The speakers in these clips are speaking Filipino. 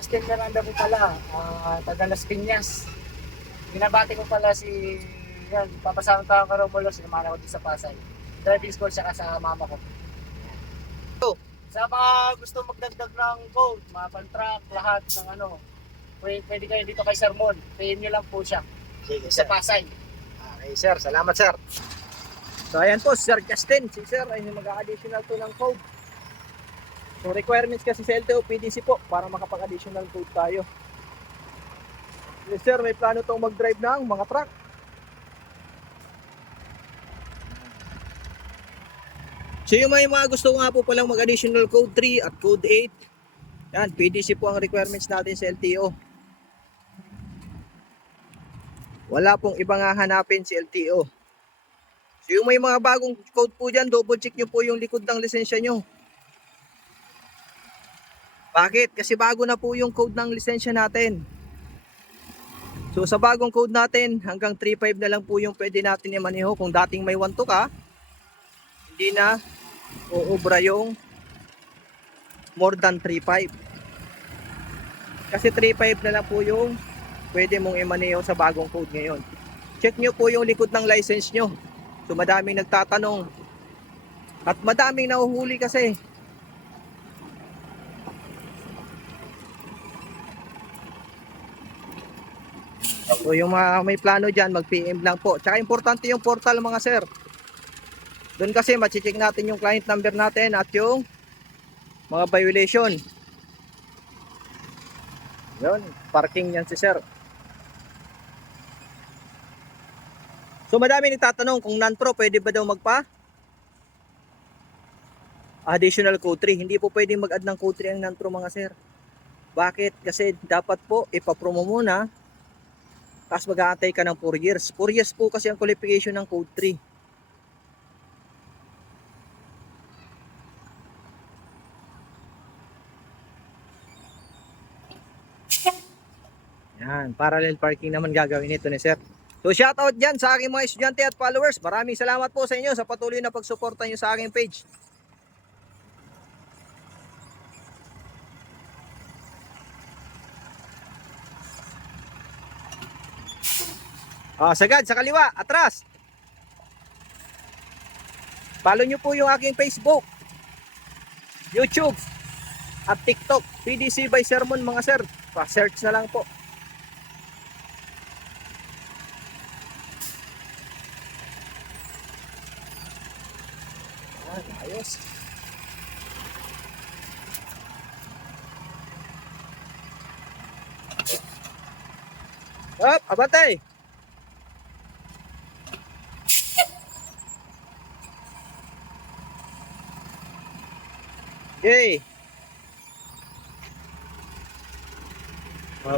Justin Miranda po pala, taga Las Piñas. Binabati ko pala si yan, papasama tayo ka Romulo, sinamahan ko dito sa Pasay. Driving school siya sa mama ko. Sa mga gusto magdagdag ng code, mga pan-truck, lahat ng ano, pwede kayo dito kay Sir Mon. Payin nyo lang po siya. Sige, Sa sir. Pasay. Okay, sir. Salamat, sir. So, ayan po, Sir Justin. Si sir ay mag-additional to ng code. So, requirements kasi sa LTO PDC po para makapag-additional code tayo. Yes, sir. May plano tong mag-drive ng mga truck. So, yung may mga gusto nga po palang mag-additional code 3 at code 8. Yan, PDC po ang requirements natin sa LTO. Wala pong ibang hahanapin si LTO. So yung may mga bagong code po dyan, double check nyo po yung likod ng lisensya nyo. Bakit? Kasi bago na po yung code ng lisensya natin. So sa bagong code natin, hanggang 3.5 na lang po yung pwede natin i-maneho. Kung dating may 1.2 ka, hindi na uubra yung more than 3.5. Kasi 3.5 na lang po yung pwede mong i-maneho sa bagong code ngayon. Check nyo po yung likod ng license nyo. So madaming nagtatanong at madaming nahuhuli kasi. So yung mga may plano dyan, mag-PM lang po. Tsaka importante yung portal mga sir. Doon kasi machi-check natin yung client number natin at yung mga violation. Yun, parking yan si sir. So madami nagtatanong kung non-pro pwede ba daw magpa additional code 3. Hindi po pwedeng mag-add ng code 3 ang non-pro mga sir. Bakit? Kasi dapat po ipapromo muna, tapos mag-aantay ka ng 4 years. 4 years po kasi ang qualification ng code 3. Yan, parallel parking naman gagawin ito ni sir. So shoutout dyan sa aking mga estudyante at followers. Maraming salamat po sa inyo sa patuloy na pagsuporta nyo sa aking page. Sagad, sa kaliwa, atras. Follow nyo po yung aking Facebook, YouTube, at TikTok. PDC by Sermon mga sir. Pa-search na lang po. Ayos. Up, abantay. Okay.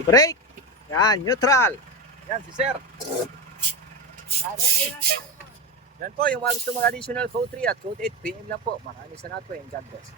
Break. Yan, neutral. Yan si sir. Yan po yung mga gusto mga additional code 3 at code 8 PM lang po. Maraming salamat po and God bless.